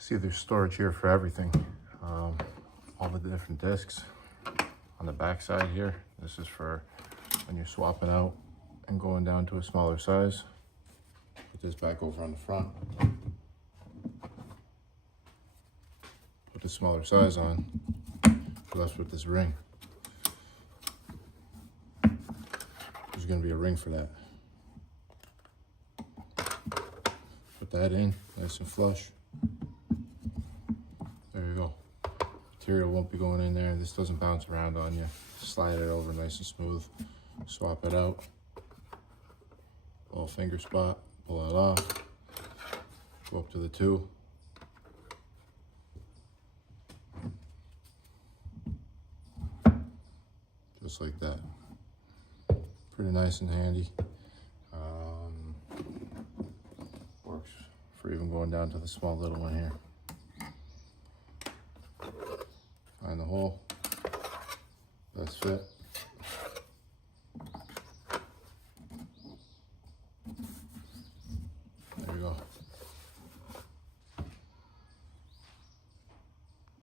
See, there's storage here for everything. All the different discs on the back side here. This is for when you're swapping out and going down to a smaller size. Put this back over on the front. Put the smaller size on. We're left with this ring. There's going to be a ring for that. Put that in, nice and flush. There you go. Material won't be going in there. This doesn't bounce around on you. Slide it over nice and smooth. Swap it out. Little finger spot. Pull it off. Go up to the 2. Just like that. Pretty nice and handy. Works for even going down to the small little one here. Find the hole. Best fit. There you go.